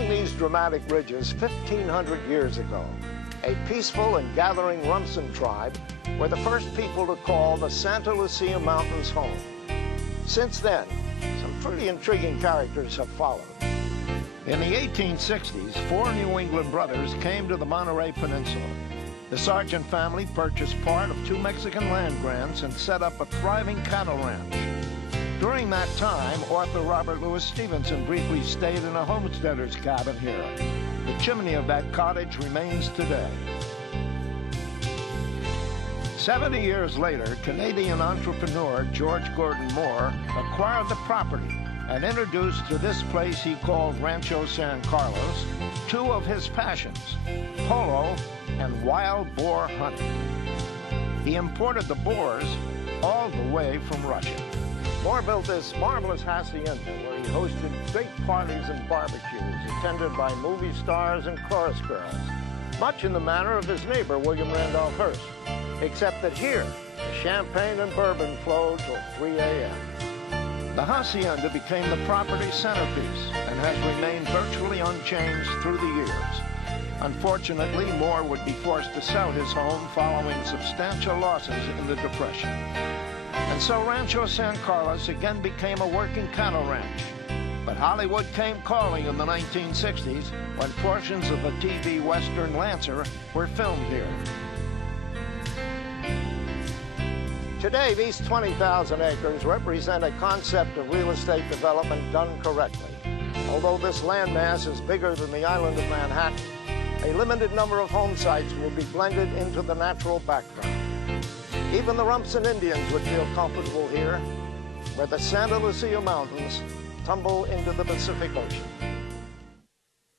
Among these dramatic ridges, 1,500 years ago, a peaceful and gathering Rumsen tribe were the first people to call the Santa Lucia Mountains home. Since then, some pretty intriguing characters have followed. In the 1860s, 4 New England brothers came to the Monterey Peninsula. The Sargent family purchased part of 2 Mexican land grants and set up a thriving cattle ranch. During that time, author Robert Louis Stevenson briefly stayed in a homesteader's cabin here. The chimney of that cottage remains today. 70 years later, Canadian entrepreneur George Gordon Moore acquired the property and introduced to this place he called Rancho San Carlos 2 of his passions, polo and wild boar hunting. He imported the boars all the way from Russia. Moore built this marvelous hacienda where he hosted great parties and barbecues attended by movie stars and chorus girls, much in the manner of his neighbor William Randolph Hearst, except that here, the champagne and bourbon flowed till 3 a.m. The hacienda became the property's centerpiece and has remained virtually unchanged through the years. Unfortunately, Moore would be forced to sell his home following substantial losses in the Depression. And so Rancho San Carlos again became a working cattle ranch. But Hollywood came calling in the 1960s when portions of the TV Western Lancer were filmed here. Today, these 20,000 acres represent a concept of real estate development done correctly. Although this landmass is bigger than the island of Manhattan, a limited number of home sites will be blended into the natural background. Even the Rumsen Indians would feel comfortable here, where the Santa Lucia Mountains tumble into the Pacific Ocean.